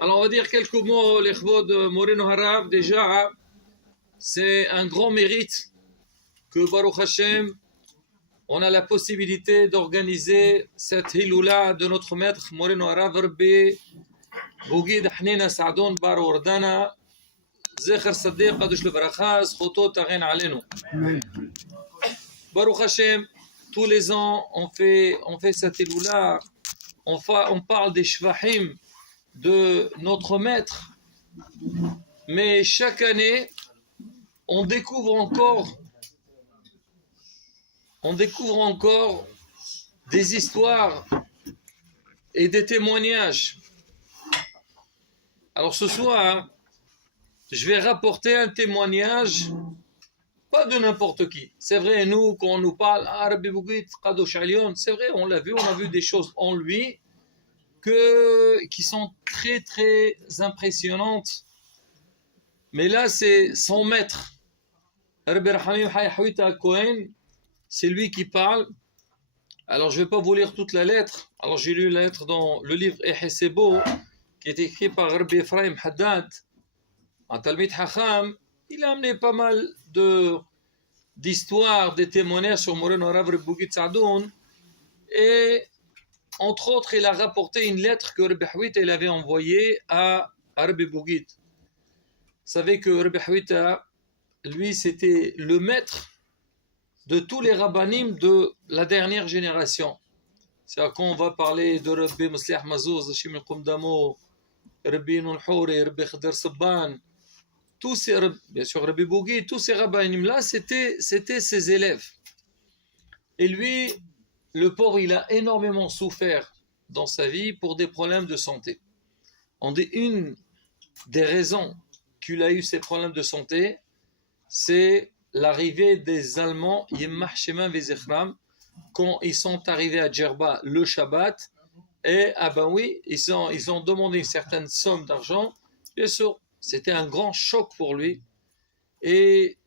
Alors, on va dire quelques mots, l'Ikhwa de Moreno Harab. Déjà, c'est un grand mérite que Baruch Hashem, on a la possibilité d'organiser cette hiloula de notre maître Moreno Harab, Rabbi Bougid Hnina Saadon Bar Ordana, Zecher Sadiq, Qadush le Baracha, Zchoto Taghen Alenu. Baruch Hashem, tous les ans, on fait cette hiloula, on parle des shvahim de notre maître, mais chaque année on découvre encore des histoires et des témoignages. Alors ce soir, je vais rapporter un témoignage, pas de n'importe qui. C'est vrai, nous, quand on nous parle, Rabbi Bougid Qadosh Alion, c'est vrai, on l'a vu, on a vu des choses en lui qui sont très très impressionnantes. Mais là, c'est son maître, Rabbi Rahamim Hayahouita Cohen, c'est lui qui parle. Alors, je ne vais pas vous lire toute la lettre. Alors, j'ai lu la lettre dans le livre Ehesebo, qui est écrit par Rabbi Ephraim Haddad, un Talmid Hacham. Il a amené pas mal d'histoires, des témoignages sur Moreno Harab Rabbi Bougid Sadoun. Et entre autres, il a rapporté une lettre que Rabbi Houita avait envoyée à Rabbi Bougid. Vous savez que Rabbi Houita, lui, c'était le maître de tous les rabbanim de la dernière génération. C'est-à-dire qu'on va parler de Rabbi Maslih Mazouz, Hashim al-Qumdamo, Rabbi Nunhouri, Rabbi Khadr Sabban, tous ces, bien sûr Rabbi Bougid, tous ces rabbanim-là, c'était ses élèves. Et lui, le pauvre, il a énormément souffert dans sa vie pour des problèmes de santé. Une des raisons qu'il a eu ces problèmes de santé, c'est l'arrivée des Allemands, Yemach Shema Vezechram, quand ils sont arrivés à Djerba le Shabbat, et ah ben oui, ils ont demandé une certaine somme d'argent. Bien sûr, c'était un grand choc pour lui, et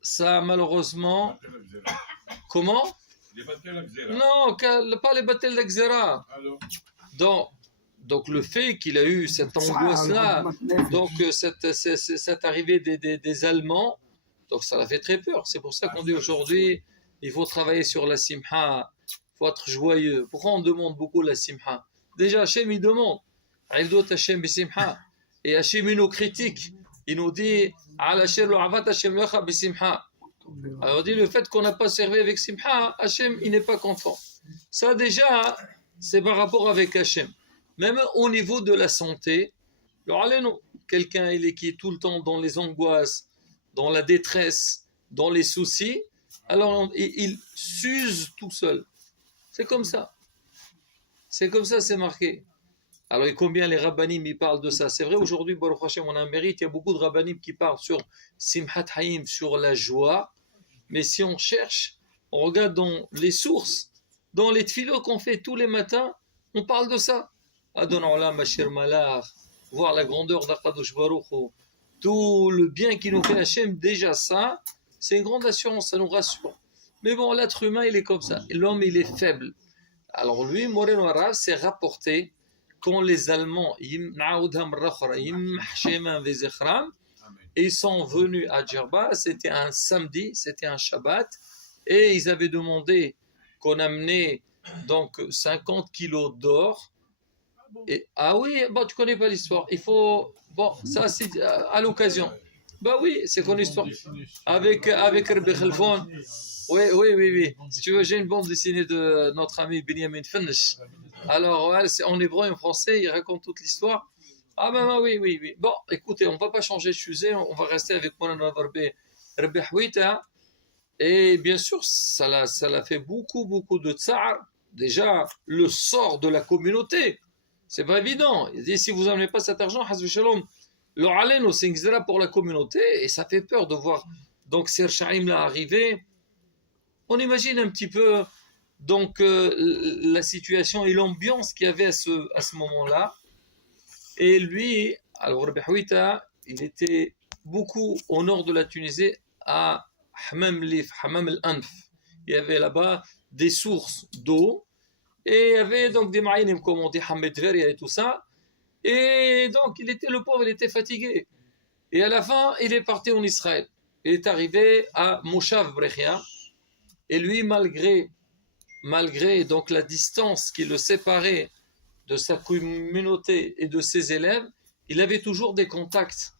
ça malheureusement, comment? Non, pas les Batel d'Axera. Donc le fait qu'il a eu cette angoisse-là, donc cette arrivée des Allemands, donc ça l'a fait très peur. C'est pour ça qu'on dit aujourd'hui, il faut travailler sur la simha, il faut être joyeux. Pourquoi on demande beaucoup la simha? Déjà, Hachem, il demande, il doit Hachem bisimha. Et Hachem, il nous critique. Il nous dit, alors on dit, le fait qu'on n'a pas servi avec simha, Hachem, il n'est pas content. Ça déjà, c'est par rapport avec Hachem. Même au niveau de la santé, quelqu'un qui est tout le temps dans les angoisses, dans la détresse, dans les soucis, alors il s'use tout seul. C'est comme ça. C'est comme ça, c'est marqué. Alors, et combien les rabbanim ils parlent de ça? C'est vrai, aujourd'hui, Baruch Hashem, on a un mérite. Il y a beaucoup de rabbanim qui parlent sur Simhat Hayim, sur la joie. Mais si on cherche, on regarde dans les sources, dans les tfilos qu'on fait tous les matins, on parle de ça. Adon Olam Ashir Malach, voir la grandeur d'Akadosh Baruch Hu, tout le bien qu'il nous fait Hachem, déjà ça, c'est une grande assurance, ça nous rassure. Mais bon, l'être humain, il est comme ça. L'homme, il est faible. Alors lui, Moreno Harab, s'est rapporté quand les Allemands, ils sont venus à Djerba, c'était un samedi, c'était un Shabbat, et ils avaient demandé qu'on amenait donc 50 kilos d'or. Et, ah oui, bon, tu connais pas l'histoire. Il faut, bon, ça c'est à l'occasion. Bah oui, c'est qu'on histoire avec Rabbi Khalfon. Oui. Si tu veux, j'ai une bande dessinée de notre ami Benjamin Fenech. Alors, ouais, c'est en hébreu et en français, il raconte toute l'histoire. Ah ben oui. Bon, écoutez, on ne va pas changer de sujet, on va rester avec mon Rabbi Houita. Et bien sûr, ça l'a fait beaucoup de tsar. Déjà, le sort de la communauté, c'est pas évident. Il dit, si vous n'amenez pas cet argent, Hazvi Shalom, le Aleno, c'est une xéra pour la communauté, et ça fait peur de voir donc Ser Shaim là arriver. On imagine un petit peu donc la situation et l'ambiance qu'il y avait à ce moment-là. Et lui, alors Rabbi Houita, il était beaucoup au nord de la Tunisie, à Hammam el-Anf. Il y avait là-bas des sources d'eau, et il y avait donc des ma'anim, comme on dit, Hamed Veria et tout ça. Et donc, le pauvre, il était fatigué. Et à la fin, il est parti en Israël. Il est arrivé à Moshav Brechia. Et lui, malgré donc la distance qui le séparait de sa communauté et de ses élèves, il avait toujours des contacts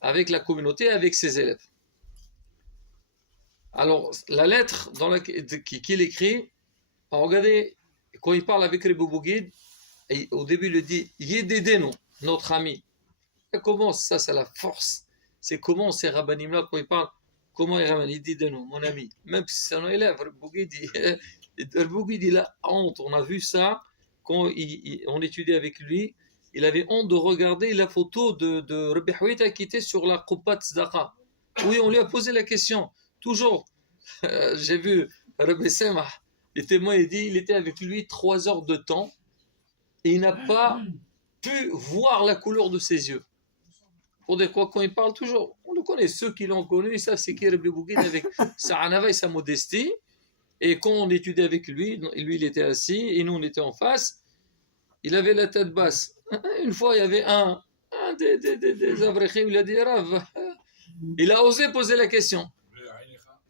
avec la communauté, avec ses élèves. Alors, la lettre qu'il écrit, regardez, quand il parle avec Rebbe Bougid, au début, il dit Yedidenu, notre ami. Et comment ça, c'est la force. C'est comment ces rabbinim-là, quand ils parlent, comment ils ramènent Yedidenu, mon ami. Même si c'est un élève, Rebbe Bougid, il a honte. On a vu ça quand on étudiait avec lui. Il avait honte de regarder la photo de Rebbe Houita qui était sur la Koupat Tzedaka. Oui, on lui a posé la question. Toujours, j'ai vu Rebbe Semah, les témoins, il dit il était avec lui 3 heures de temps et il n'a pas pu voir la couleur de ses yeux. Pour dire quoi, quand il parle toujours, on le connaît. Ceux qui l'ont connu, ils savent c'est qui Rebbe Bougid avec sa anava et sa modestie. Et quand on étudiait avec lui, il était assis et nous on était en face, il avait la tête basse. Une fois, il y avait un des avrechim, il a dit Rav, il a osé poser la question.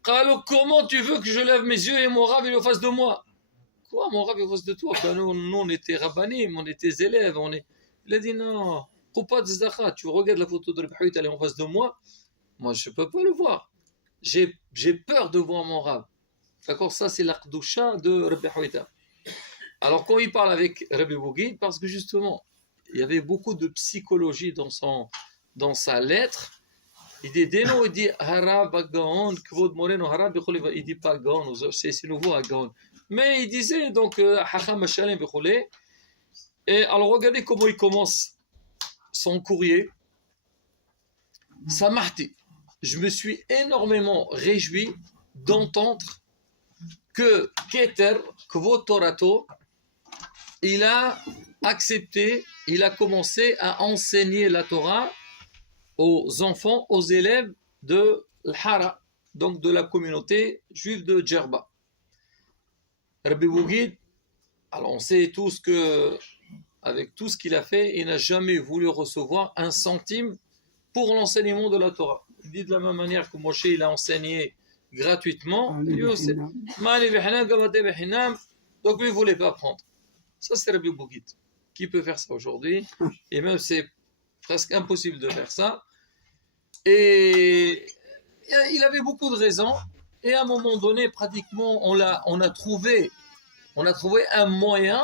Alors, comment tu veux que je lève mes yeux et mon Rav il est en face de moi? Quoi, mon Rav est en face de toi? Nous, on était rabbanim, on était élèves. Il a dit non, tu regardes la photo de Rebbe Houita, elle est en face de moi. Moi, je ne peux pas le voir. J'ai peur de voir mon Rav. D'accord, ça c'est l'Akhdoucha de Rebbe Houita. Alors quand il parle avec Rebbe Bougid, parce que justement, il y avait beaucoup de psychologie dans sa lettre, il dit Deno, il dit Harab Gaon, Kvod Moreno, Harab, il dit pas Gaon, c'est nouveau à Gaon. Mais il disait donc Hacham Shalem, et alors regardez comment il commence son courrier. Samahti, je me suis énormément réjoui d'entendre que Keter, Kvod Torato, il a accepté, il a commencé à enseigner la Torah aux enfants, aux élèves de l'Hara, donc de la communauté juive de Djerba. Rebbe Bougid, alors on sait tous que, avec tout ce qu'il a fait, il n'a jamais voulu recevoir un centime pour l'enseignement de la Torah. Il dit de la même manière que Moshe, il a enseigné gratuitement, lui aussi. Donc lui, il ne voulait pas prendre. Ça, c'est Rebbe Bougid. Qui peut faire ça aujourd'hui? Et même, c'est presque impossible de faire ça. Et il avait beaucoup de raisons. Et à un moment donné, pratiquement, on a trouvé un moyen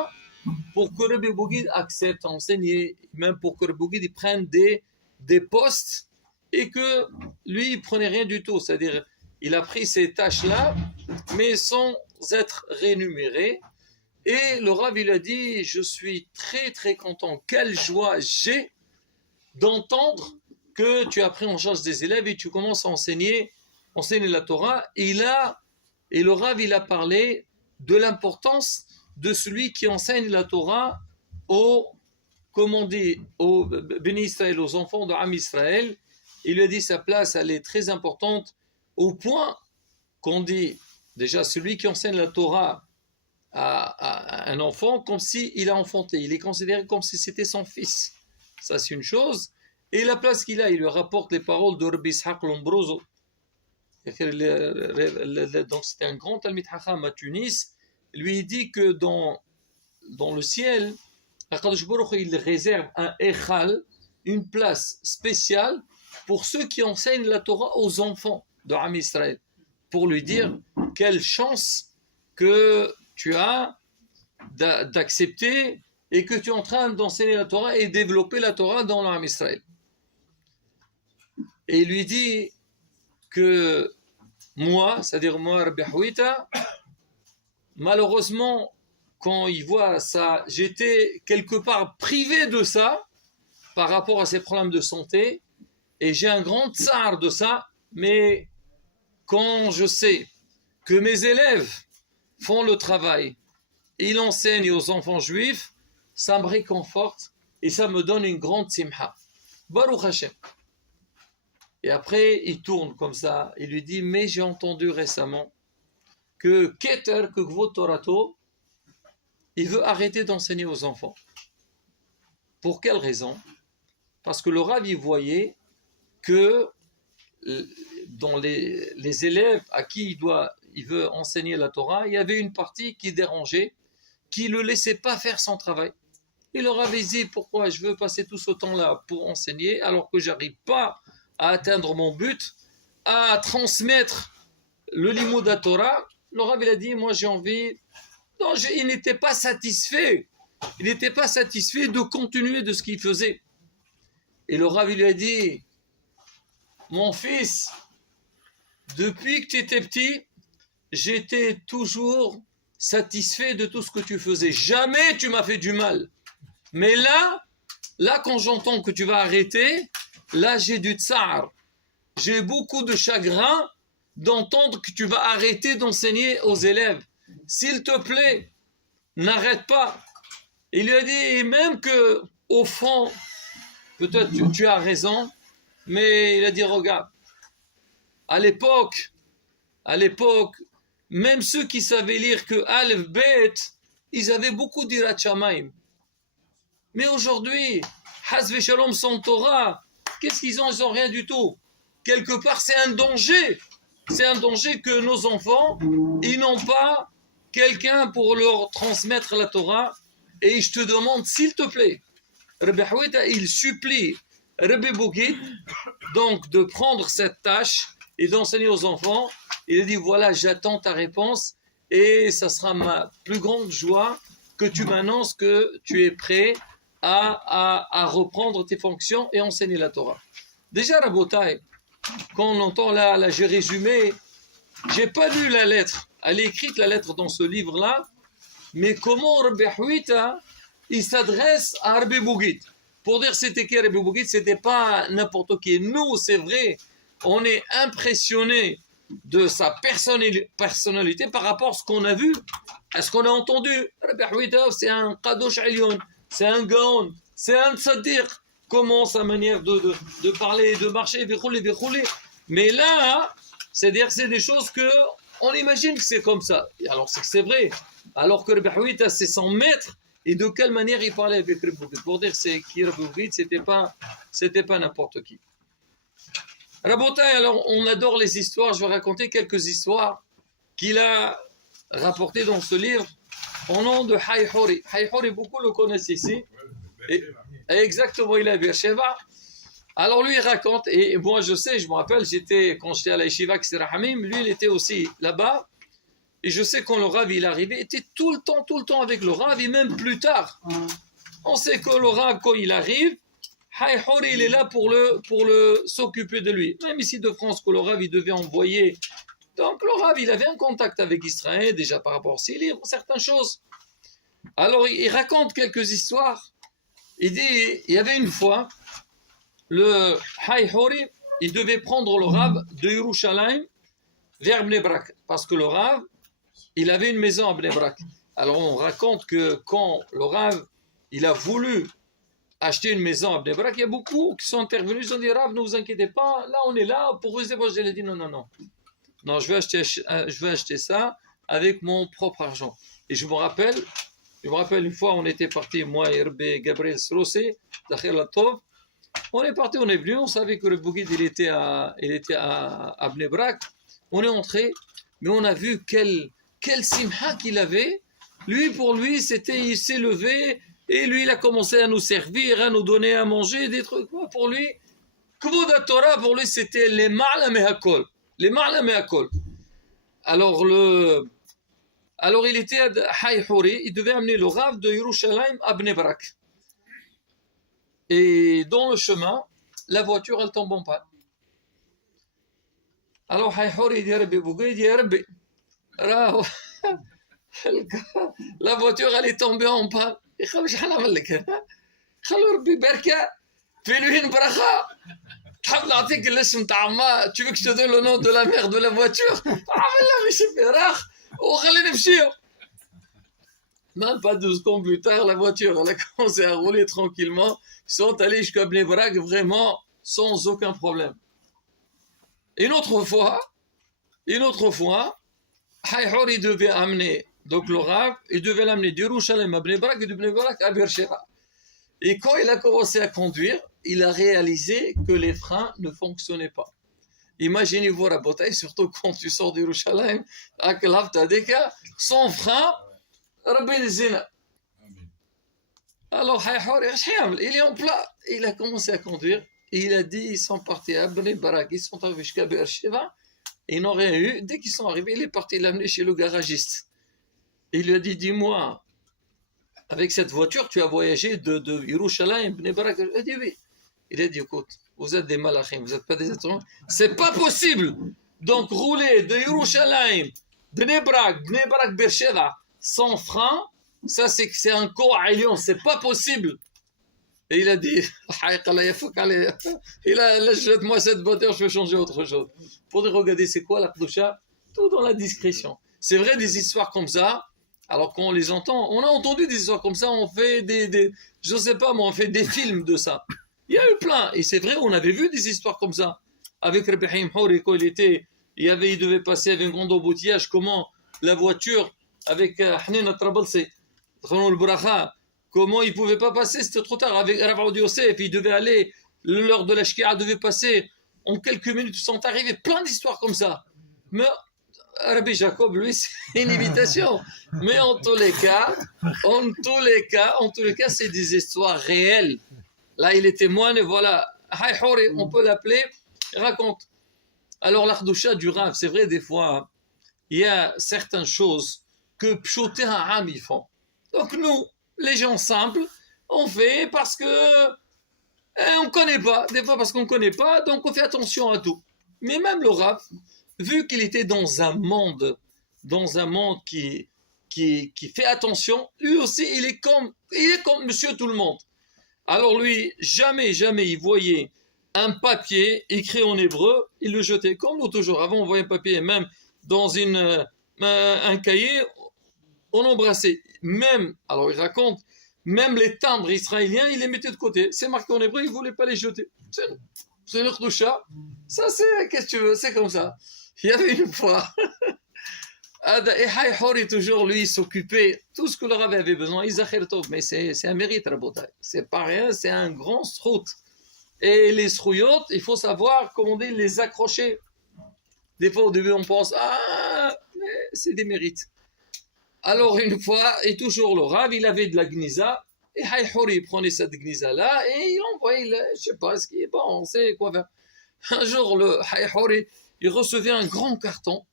pour que Rebbe Bougid accepte d'enseigner, même pour que Rebbe Bougid prenne des postes et que lui, il ne prenait rien du tout. C'est-à-dire, il a pris ces tâches-là, mais sans être rémunéré. Et le Rav, il a dit, je suis très très content, quelle joie j'ai d'entendre que tu as pris en charge des élèves et tu commences à enseigner la Torah. Et le Rav, il a parlé de l'importance de celui qui enseigne la Torah aux Béni Israël, aux enfants de Am Israël. Il lui a dit, sa place, elle est très importante, au point qu'on dit, déjà, celui qui enseigne la Torah à un enfant comme s'il a enfanté. Il est considéré comme si c'était son fils. Ça, c'est une chose. Et la place qu'il a, il lui rapporte les paroles de Rabbi Ishaq Lombroso. Donc, c'était un grand Talmid Chacham à Tunis. Lui, dit que dans le ciel, Akadosh Baruch Hu, il réserve un Echal, une place spéciale pour ceux qui enseignent la Torah aux enfants de Am Israël. Pour lui dire quelle chance que tu as d'accepter et que tu es en train d'enseigner la Torah et développer la Torah dans l'Am Israël. Et il lui dit que moi, c'est-à-dire moi, Rebbe Houita, malheureusement, quand il voit ça, j'étais quelque part privé de ça par rapport à ces problèmes de santé et j'ai un grand tsar de ça, mais quand je sais que mes élèves font le travail, ils enseignent aux enfants juifs, ça me réconforte et ça me donne une grande simha. Baruch Hashem. Et après, il tourne comme ça, il lui dit, mais j'ai entendu récemment que Keter, que Kvod Torato, il veut arrêter d'enseigner aux enfants. Pour quelle raison? Parce que le Rav, il voyait que dans les élèves à qui il veut enseigner la Torah, il y avait une partie qui dérangeait, qui ne le laissait pas faire son travail. Et le Rav dit, pourquoi je veux passer tout ce temps-là pour enseigner alors que je n'arrive pas à atteindre mon but, à transmettre le limoud à Torah. Le Rav, il a dit, moi j'ai envie... Non, il n'était pas satisfait. Il n'était pas satisfait de continuer de ce qu'il faisait. Et le Rav, il lui a dit, mon fils, depuis que tu étais petit, j'étais toujours satisfait de tout ce que tu faisais. Jamais tu m'as fait du mal. Mais là, quand j'entends que tu vas arrêter, là, j'ai du tsar. J'ai beaucoup de chagrin d'entendre que tu vas arrêter d'enseigner aux élèves. S'il te plaît, n'arrête pas. Il lui a dit, même que, au fond, peut-être tu as raison, mais il a dit, regarde, à l'époque, même ceux qui savaient lire que Aleph Bet, ils avaient beaucoup d'Irat Shamaim. Mais aujourd'hui, Hazve Shalom sans Torah, qu'est-ce qu'ils ont? Ils n'ont rien du tout. Quelque part, c'est un danger. C'est un danger que nos enfants, ils n'ont pas quelqu'un pour leur transmettre la Torah. Et je te demande, s'il te plaît, Rabbi Houita, il supplie Rabbi Bougit donc de prendre cette tâche et d'enseigner aux enfants. Il a dit, voilà, j'attends ta réponse et ça sera ma plus grande joie que tu m'annonces que tu es prêt à reprendre tes fonctions et enseigner la Torah. Déjà, Rabotai, quand on entend là, j'ai résumé, j'ai pas lu la lettre. Elle est écrite, la lettre, dans ce livre-là, mais comment Rabbi Houita, il s'adresse à Rabbi Bougit. Pour dire c'était qui Rabbi Bougit, c'était pas n'importe qui. Nous, c'est vrai, on est impressionné de sa personnalité par rapport à ce qu'on a vu, à ce qu'on a entendu. Rabbi Houita, c'est un Kadosh Elyon, c'est un Gaon, c'est un Tzaddik. Comment sa manière de parler, de marcher, rouler. Mais là, c'est-à-dire c'est des choses que on imagine que c'est comme ça. Et alors c'est vrai. Alors que Rabbi Houita, c'est son maître. Et de quelle manière il parlait avec Rabbi Bougit. Pour dire c'est qui Rabbi Bougit, c'était pas n'importe qui. Rabotai, alors on adore les histoires. Je vais raconter quelques histoires qu'il a rapportées dans ce livre au nom de Hay Hori. Hay Hori, beaucoup le connaissent ici. Exactement, il est à Beersheba. Alors lui, il raconte, et moi je sais, je me rappelle, quand j'étais à la Yeshiva Kisra Hamim, lui il était aussi là-bas, et je sais quand le Rav il arrivait, il était tout le temps avec le Rav, et même plus tard. On sait que le Rav, quand il arrive, Hay Hori, il est là pour s'occuper de lui. Même ici de France, que le Rav il devait envoyer. Donc le Rav, il avait un contact avec Israël, déjà par rapport à ses livres, certaines choses. Alors il raconte quelques histoires. Il dit, il y avait une fois, le Hay Hori, il devait prendre le Rav de Yerushalayim vers Bnei Brak, parce que le Rav, il avait une maison à Bnei Brak. Alors on raconte que quand le Rav, il a voulu acheter une maison à Bnei Brak, il y a beaucoup qui sont intervenus, ils ont dit, Rav, ne vous inquiétez pas, là on est là, pour vous aider. Je lui ai dit, non, je vais acheter ça avec mon propre argent. Et je me rappelle une fois, on était parti, moi et Rabbi Gabriel Srossé, d'Akhir Latov. On est parti, on est venu, on savait que le Bougid, il était à Bnei Brak. On est entré, mais on a vu quel simha qu'il avait. Lui, pour lui, il s'est levé, et lui, il a commencé à nous servir, à nous donner à manger, des trucs. Pour lui, Kvod Torah, pour lui, c'était les ma'la mehakol. Les ma'la mehakol. Alors, il était à Hay Hori, il devait amener le Rav de Yerushalayim à Bnei Brak. Et dans le chemin, la voiture, elle tombe en panne. Alors, Hay Hori, il dit Rabbi Bougit, il dit Rabbi, la voiture, elle est tombée en panne. Il dit, Rabbi Berka, fais-lui une bracha. Tu veux que je te donne le nom de la mère de la voiture? Même pas 12 secondes plus tard, la voiture elle a commencé à rouler tranquillement. Ils sont allés jusqu'à Bnei Brak vraiment sans aucun problème. Une autre fois, Hay Hori devait amener donc le Rav, il devait l'amener d'Yerushalayim à Bnei Brak et de Bnei Brak à Beersheba. Et quand il a commencé à conduire, il a réalisé que les freins ne fonctionnaient pas. Imaginez-vous la bataille, surtout quand tu sors d'Yerushalayim, avec l'Avtadeka, sans frein, Rabbi le Zina. Alors, il est en plat. Il a commencé à conduire. Et il a dit, ils sont partis à Bnei Barak, ils sont arrivés jusqu'à Beersheba. Et ils n'ont rien eu. Dès qu'ils sont arrivés, il est parti l'amener chez le garagiste. Et il lui a dit, dis-moi, avec cette voiture, tu as voyagé de Yerushalayim, Bnei Barak. Il a dit, oui. Il a dit, écoute, vous êtes des malachim, vous n'êtes pas des êtres humains. C'est pas possible. Donc, rouler de Yerushalayim, Bnei Barak, Beersheba, sans frein, ça c'est un corps à Lyon, c'est pas possible. Et il a dit, il a jette-moi cette voiture, je vais changer autre chose. Pour dire, regardez, c'est quoi la Kedusha? Tout dans la discrétion. C'est vrai, des histoires comme ça, alors qu'on les entend, on a entendu des histoires comme ça, on fait je sais pas, mais on fait des films de ça. Il y a eu plein, et c'est vrai, on avait vu des histoires comme ça. Avec Rabbi Haim Houri, quand il devait passer avec un grand embouteillage, comment la voiture, avec Hanina Trabalsi, comment il ne pouvait pas passer, c'était trop tard. Avec Rav Audi Yosef, il devait aller, l'heure de la Shkia devait passer, en quelques minutes, ils sont arrivés, plein d'histoires comme ça. Mais Rabbi Jacob, lui, c'est une imitation. Mais en tous les cas, c'est des histoires réelles. Là, il est témoin, et voilà. Haïhouri, on peut l'appeler, raconte. Alors, l'Akhdoucha du Rav, c'est vrai, des fois, il y a certaines choses que Pshoté Ha'am, ils font. Donc, nous, les gens simples, on fait parce que on ne connaît pas. Des fois, parce qu'on ne connaît pas, donc on fait attention à tout. Mais même le Rav, vu qu'il était dans un monde qui fait attention, lui aussi, il est comme monsieur tout le monde. Alors lui, jamais il voyait un papier écrit en hébreu, il le jetait. Comme nous toujours, avant on voyait un papier, même dans un cahier, on l'embrassait. Même, alors il raconte, même les timbres israéliens, il les mettait de côté. C'est marqué en hébreu, il ne voulait pas les jeter. C'est notre chat. Ça c'est, qu'est-ce que tu veux, c'est comme ça. Il y avait une fois... Et Haïhouri, toujours, lui, s'occupait, tout ce que le Rav avait besoin, mais c'est un mérite, Rabotai. C'est pas rien, c'est un grand srout. Et les srouillotes, il faut savoir, comment on dit, les accrocher. Des fois, au début, on pense, mais c'est des mérites. Alors, une fois, et toujours le Rav, il avait de la gniza, et Haïhouri prenait cette gniza-là, et il envoyait, je sais pas, ce qui est bon, on sait quoi faire. Un jour, le Haïhouri, il recevait un grand carton,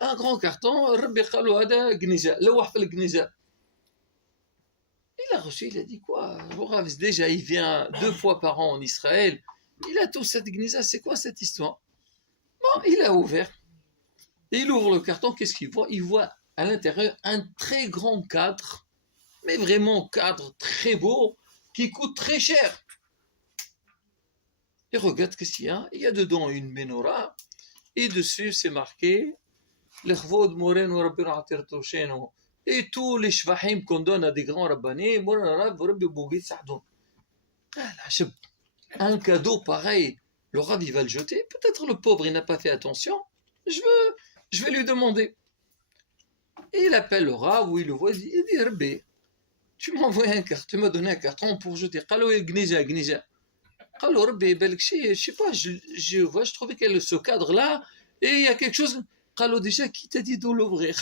Rabbi Khalou Hada Gniza, le Wahf al Gniza. Il a reçu, il a dit quoi? Déjà, il vient 2 fois par an en Israël. Il a tout cette Gniza, c'est quoi cette histoire? Bon, il a ouvert. Et il ouvre le carton, qu'est-ce qu'il voit? Il voit à l'intérieur un très grand cadre, mais vraiment cadre très beau, qui coûte très cher. Il regarde qu'est-ce qu'il y a? Il y a dedans une menorah, et dessus c'est marqué l'Echvod Moren Rabbi Atirto Sheno. Et tous les shvahim qu'on donne à des grands rabbanés, Rabbi Bougit Sadoun. Un cadeau pareil, le Rav il va le jeter. Peut-être le pauvre il n'a pas fait attention. Je vais lui demander. Et il appelle le Rav, où il le voit, il dit Rabbi, tu m'as envoyé un carton, tu m'as donné un carton pour jeter. Qalo Gniza. Qalo Rabbi, je sais pas, je trouvais que ce cadre-là, et il y a quelque chose. قالوا déjà qui t'a dit de l'ouvrir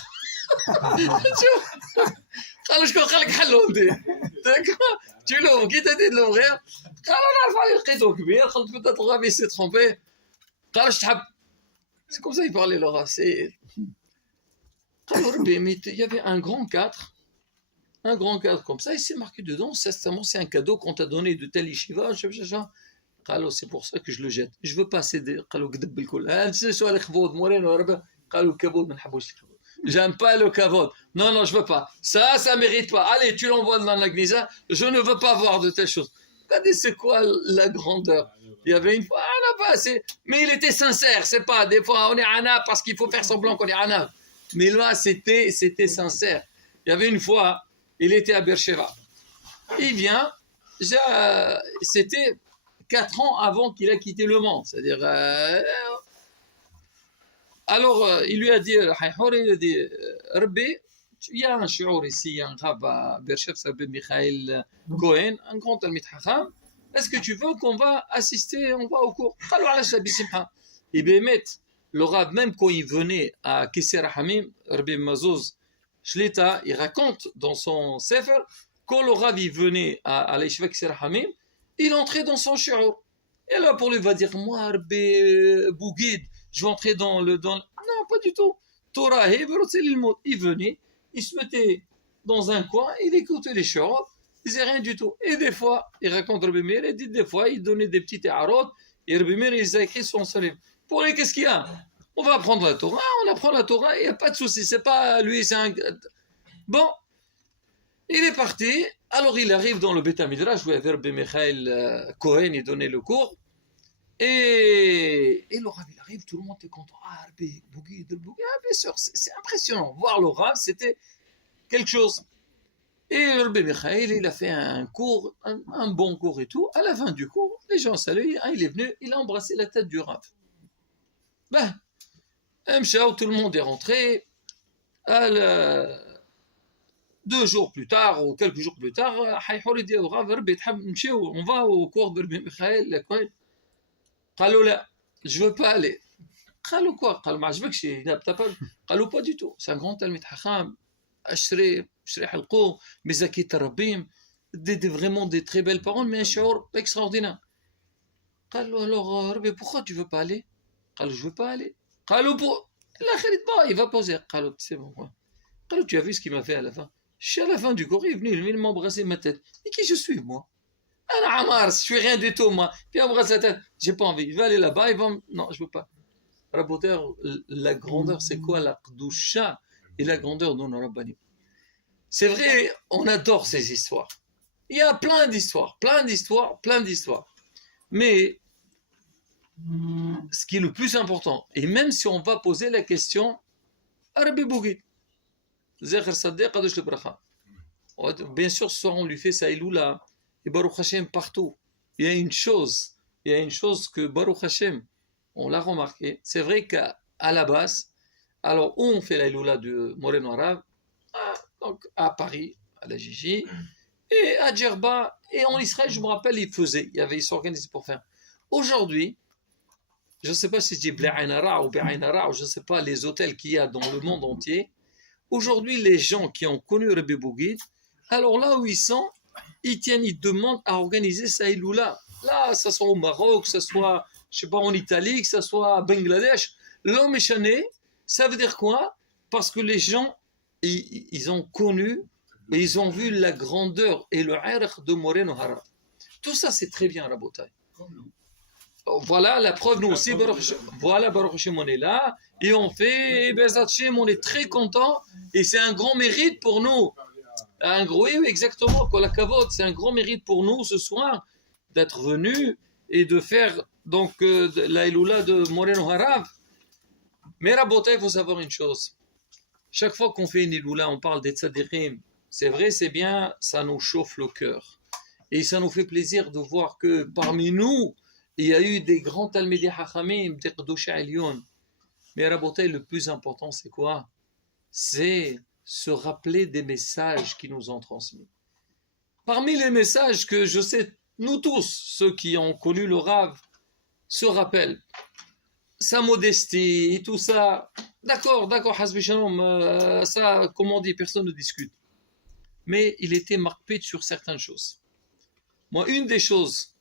قالوا شكون قال لك حلو دي tu l'ouvres qui t'a dit de l'ouvrir قالوا نعرف عليه لقيته كبير قلت peut-être le Rav il s'est trompé قال اش تحب c'est comme ça il parlait le Rav c'est قالوا ربي mais il y avait un grand cadre comme ça et c'est marqué dedans c'est un cadeau qu'on t'a donné de tel yeshiva قالوا c'est pour ça que je le jette je veux pas céder قالوا كذب الكل هذا سؤال خبود مورين وربا قالوا الكبود ما نحبوش الكبود j'aime pas le kavod non je veux pas ça mérite pas allez tu l'envoies dans la gnisa je ne veux pas voir de telles choses regardez c'est quoi la grandeur il y avait une fois mais il était sincère c'est pas des fois on est anab parce qu'il faut faire semblant qu'on est anab mais là c'était sincère il y avait une fois il était à Beersheba il vient c'était 4 ans avant qu'il a quitté le monde. C'est-à-dire... alors, il lui a dit, Rabbi, il y a un shiur ici, un rabbin à Berchef s'appelle Michael Cohen, un grand Talmid Chacham. Est-ce que tu veux qu'on va assister, on va au cours? Et bien, le rabbin, même quand il venait à Kisser Hamim, Rabbi Mazouz Shlita, il raconte dans son sefer, quand le rabbin venait à l'Yeshiva Kisser Hamim, il entrait dans son shiur. Et là, pour lui, il va dire, moi, Rabbi Bouguid, je vais entrer dans le... Non, pas du tout. Torah, il venait, il se mettait dans un coin, il écoutait les shiur, il disait rien du tout. Et des fois, il raconte Rabbi Meir, il dit des fois, il donnait des petits harot, et Rabbi Meir, il a écrit son livre. Pour lui, qu'est-ce qu'il y a? On va apprendre la Torah, on apprend la Torah, il n'y a pas de souci. C'est pas lui, c'est un... Bon, il est parti. Alors, il arrive dans le Beth Midrash, où Rabbi Michael Cohen, il donnait le cours. Et le Rav, il arrive, tout le monde est content. Ah, Rabbi Bouguid, bien sûr, c'est impressionnant. Voir le Rav, c'était quelque chose. Et Rabbi Michael, il a fait un cours, un bon cours et tout. À la fin du cours, les gens saluent. Il est venu, il a embrassé la tête du Rav. Ben, tout le monde est rentré. 2 jours plus tard, ou quelques jours plus tard, il dit au Rav, on va au cours de Rabbi Michael. قالوا لا je veux pas aller. قالوا quoi؟ قالوا ما عجبكش t'as pas قالوا pas du tout. C'est un grand Talmid Chacham, Ashri Halqo, Mizaki Tarabim, vraiment des très belles paroles, mais un shiur extraordinaire. قالوا alors Rabbi, pourquoi tu veux pas aller? قالوا je veux pas aller. قالوا pour il va poser. قالوا c'est bon quoi. قالوا tu as vu ce qu'il m'a fait à la fin? Je suis à la fin du cours, il est venu, il m'a embrassé ma tête. Et qui je suis moi? Je suis rien du tout, moi. Puis embrasse la tête. J'ai pas envie. Il va aller là-bas, il va. Non, je veux pas. Raboter, la grandeur, c'est quoi la Qdusha et la grandeur de nos rabbanim? C'est vrai, on adore ces histoires. Il y a plein d'histoires. Mais ce qui est le plus important, et même si on va poser la question, Rabbi Bouguid, Zecher Sadeh Kadosh le Bracha. Bien sûr, ce soir, on lui fait sa Iloula. Et Baruch Hashem, partout, il y a une chose que Baruch Hashem, on l'a remarqué, c'est vrai qu'à la base, alors où on fait la Iloula de Moreno Arabe, donc à Paris, à la Gigi, et à Djerba, et en Israël, je me rappelle, ils s'organisaient pour faire. Aujourd'hui, je ne sais pas si c'est Ble'ainara ou Be'ainara, ou je ne sais pas les hôtels qu'il y a dans le monde entier, aujourd'hui, les gens qui ont connu Rabbi Bouguid, alors là où ils sont, ils demandent à organiser ça Iloula. Là, ça soit au Maroc, ça soit, je sais pas, en Italie, que ça soit à Bangladesh. L'homme est chané, ça veut dire quoi? Parce que les gens, ils ont connu et ils ont vu la grandeur et le irq de Moreno Haram. Tout ça, c'est très bien, Rabotai. Voilà la preuve, nous aussi, voilà, Baruch Hashem, on est là, et on fait, Bezat Hashem, on est très content, et c'est un grand mérite pour nous. Un gros, oui, exactement, quoi, la cavote, c'est un grand mérite pour nous ce soir d'être venus et de faire donc la Iloula de Moreno Harav. Mais Rabotai, il faut savoir une chose. Chaque fois qu'on fait une Iloula, on parle des tzadikim. C'est vrai, c'est bien, ça nous chauffe le cœur. Et ça nous fait plaisir de voir que parmi nous, il y a eu des grands Talmidei Hachamim, des Qdusha Elyon. Mais Rabotai, le plus important, c'est quoi? C'est se rappeler des messages qui nous ont transmis. Parmi les messages que je sais, nous tous, ceux qui ont connu le Rav, se rappellent sa modestie et tout ça. D'accord, Hasbi Shalom, ça, comme on dit, personne ne discute. Mais il était marqué sur certaines choses. Moi, une des choses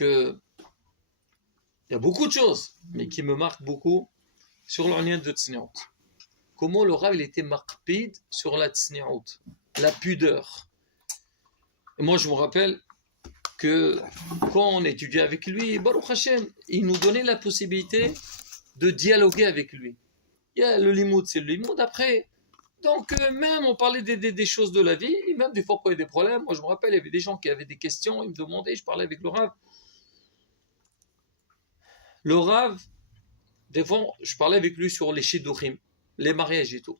il y a beaucoup de choses, mais qui me marquent beaucoup, sur l'ornienne de Tzniut. Comment le Rav il était marqué sur la tsni'out, la pudeur. Et moi, je me rappelle que quand on étudiait avec lui, Baruch Hashem, il nous donnait la possibilité de dialoguer avec lui. Il y a le limoud, c'est le limoud. Après, donc même on parlait des choses de la vie, et même des fois quand il y a des problèmes. Moi, je me rappelle, il y avait des gens qui avaient des questions, ils me demandaient, je parlais avec le Rav. Le Rav, des fois, je parlais avec lui sur les shidduchim, les mariages et tout.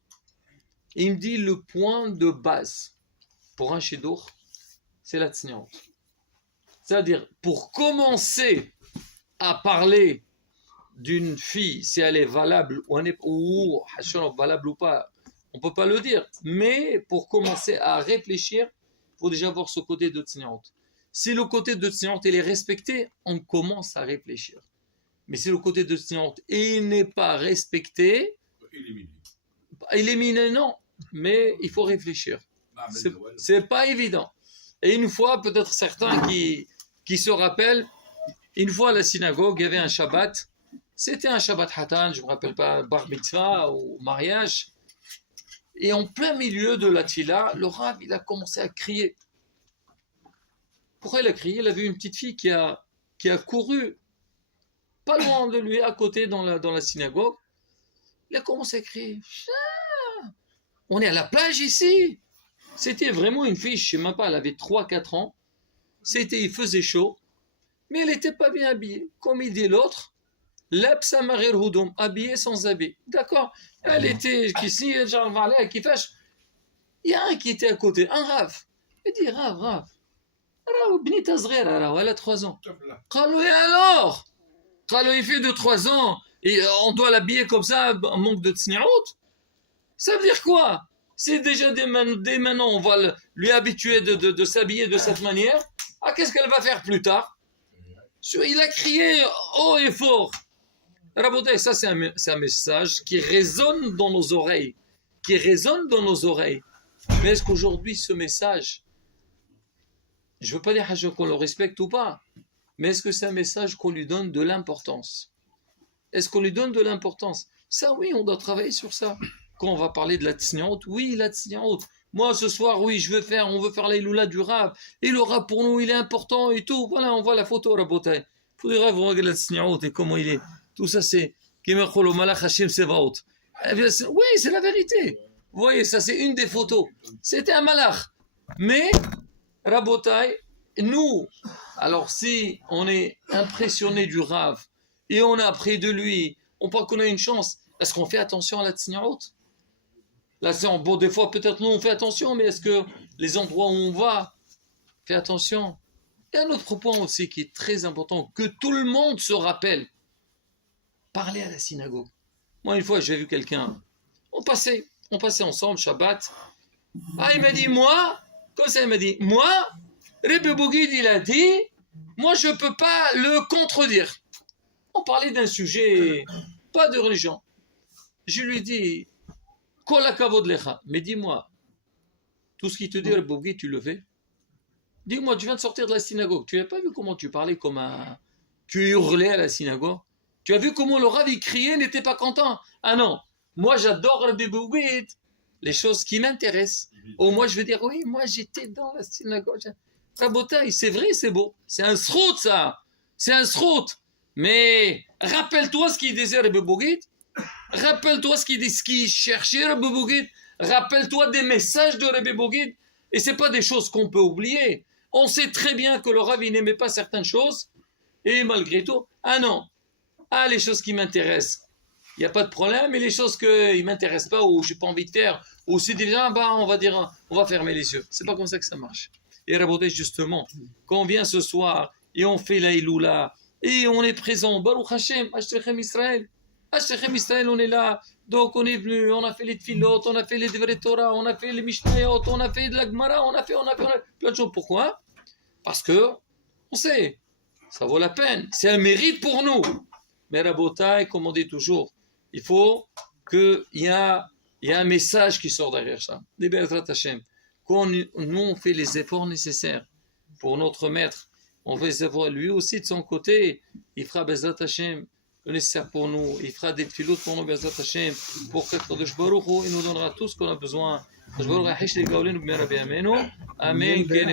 Il me dit le point de base pour un shidduch, c'est la tsni'ut. C'est-à-dire, pour commencer à parler d'une fille, si elle est valable ou valable ou pas, On ne peut pas le dire. Mais pour commencer à réfléchir, il faut déjà voir ce côté de tzniut. Si le côté de tzniut il est respecté, on commence à réfléchir. Mais si le côté de tzniut il n'est pas respecté, éliminer non, mais il faut réfléchir. C'est pas évident. Et une fois, peut-être certains qui se rappellent, une fois à la synagogue, il y avait un Shabbat. C'était un Shabbat Hatan, je ne me rappelle pas, bar mitzvah ou mariage. Et en plein milieu de la tfila, le Rav, il a commencé à crier. Pourquoi il a crié? Il a vu une petite fille qui a couru pas loin de lui, à côté dans la synagogue. Il a commencé à crier. On est à la plage ici. C'était vraiment une fille, je ne sais même pas, elle avait 3-4 ans. Il faisait chaud, mais elle n'était pas bien habillée. Comme il dit l'autre, l'absa marir houdoum, habillée sans habit. D'accord? Elle était ici, il y a un qui était à côté, un Rav. Il dit, Rav, بنيتها صغيرة راهو elle a 3 ans. قالوا et alors? قالوا il fait de 3 ans et on doit l'habiller comme ça, un manque de tsniout? Ça veut dire quoi? C'est déjà dès maintenant on va lui habituer de s'habiller de cette manière. Ah, qu'est-ce qu'elle va faire plus tard? Il a crié haut et fort. Raboté, ça c'est un message qui résonne dans nos oreilles. Mais est-ce qu'aujourd'hui ce message, je ne veux pas dire qu'on le respecte ou pas, mais est-ce que c'est un message qu'on lui donne de l'importance? Est-ce qu'on lui donne de l'importance? Ça oui, on doit travailler sur ça. Quand on va parler de la tsniout, oui, la tsniout. Moi, ce soir, oui, on veut faire l'Iloula du Rav. Et le Rav, pour nous, il est important et tout. Voilà, on voit la photo, Rabotai. Pour le Rav, vous regardez la tsniout et comment il est. Tout ça, c'est... Oui, c'est la vérité. Vous voyez, ça, c'est une des photos. C'était un malach. Mais, Rabotai, nous, alors si on est impressionné du Rav et on a appris de lui, on pense qu'on a une chance, est-ce qu'on fait attention à la tsniout? Là, bon, des fois, peut-être nous, on fait attention, mais est-ce que les endroits où on va, fait attention? Il y a un autre point aussi qui est très important, que tout le monde se rappelle. Parler à la synagogue. Moi, une fois, j'ai vu quelqu'un, on passait ensemble, Shabbat. Ah, il m'a dit, moi, Rebbe Bougid, il a dit, moi, je ne peux pas le contredire. On parlait d'un sujet, pas de religion. Je lui dis, Kol hakavod lecha, mais dis-moi, tout ce qu'il te dit, Rebbe Bougid, tu le fais? Dis-moi, tu viens de sortir de la synagogue, tu n'as pas vu comment tu parlais comme un... Tu hurlais à la synagogue? Tu as vu comment le Rav, il criait, n'était pas content? Ah non, moi j'adore Rebbe Bougid, les choses qui m'intéressent. Ou moi je veux dire, oui, moi j'étais dans la synagogue. Rabotai, c'est vrai, c'est beau. C'est un srout, ça. C'est un srout. Mais rappelle-toi ce qu'il disait Rebbe Bougid. Rappelle-toi ce qu'il cherchait Rebbe Bougid. Rappelle-toi des messages de Rebbe Bougid. Et ce n'est pas des choses qu'on peut oublier. On sait très bien que le Rav, il n'aimait pas certaines choses. Et malgré tout, ah non. Ah, les choses qui m'intéressent, il n'y a pas de problème. Et les choses qui ne m'intéressent pas ou je n'ai pas envie de faire, ou c'est déjà, on va dire, on va fermer les yeux. C'est pas comme ça que ça marche. Et Raboté, justement, quand on vient ce soir et on fait la Iloula et on est présent, Baruch Hashem, Ashtechem Israël, on est là. Donc on est venu, on a fait les tfilot, on a fait les Devrei Torah, on a fait les Mishnayot, on a fait de la Gemara, on a fait plein de choses. Pourquoi? Parce que on sait, ça vaut la peine. C'est un mérite pour nous. Mais Rabotai, comme on dit toujours, il faut qu'il y a un message qui sort derrière ça. Quand nous on fait les efforts nécessaires pour notre maître, on fait les efforts lui aussi de son côté, il fera Bezrat Hashem le nécessaire pour nous, il fera des tfilots pour nous, Bezrat Hashem, pour que Kadosh Baruch Hu, il nous donnera tout ce qu'on a besoin. Kadosh Baruch Hu, Amen, Ken